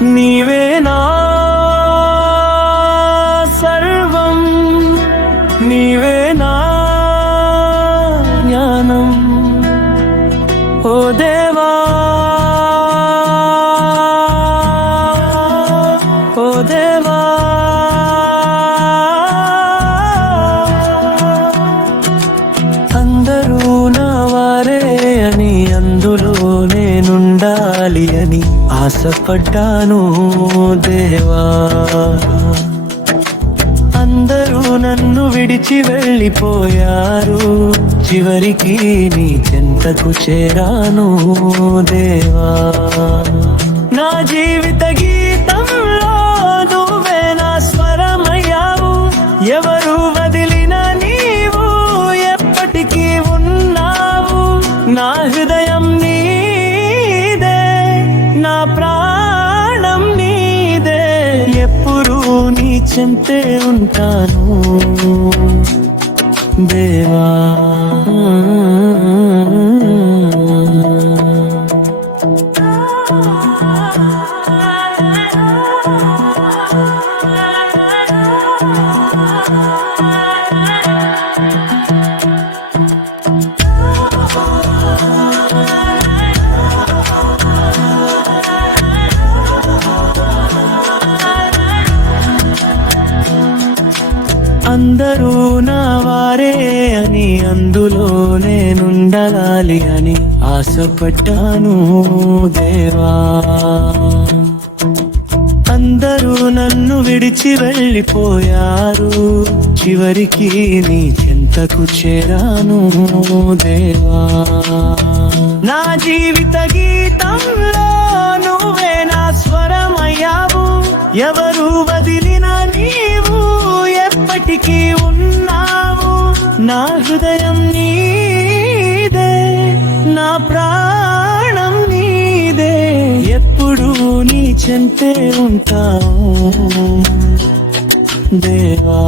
నీవేనా సర్వం, నీవేనా జ్ఞానం. ఓ దేవా, ఓ దేవా, అందరూ నా వారే అని, అందులో నేనుండాలి అని ఆశపడ్డాను దేవా. అందరూ నన్ను విడిచి వెళ్ళిపోయారు, చివరికి నీ చెంతకు చేరాను దేవా. నా జీవిత గీతంలో నువ్వే నా స్వరమయ్యావు, ఎవరు వదిలినా నీవు ఎప్పటికీ ఉన్నావు. నా హృదయం నీదే, నా ప్రాణం నీదే, ఎప్పుడూ నీ చెంతే ఉంటాను దేవా. అందరూ నా వారే అని, అందులో నేనుండాలి అని ఆశపడ్డాను దేవా. అందరూ నన్ను విడిచి వెళ్ళిపోయారు, చివరికి నీ చెంతకు చేరాను దేవా. నా జీవిత గీతంలో నువ్వే నా స్వరమయ్యావు, ఎవరు వదిలినా నీవు ఎప్పటికీ ఉన్నావు. నా హృదయం నీదే, నా ప్రాణం నీదే, ఎప్పుడూ నీ చెంతే ఉంటావు దేవా.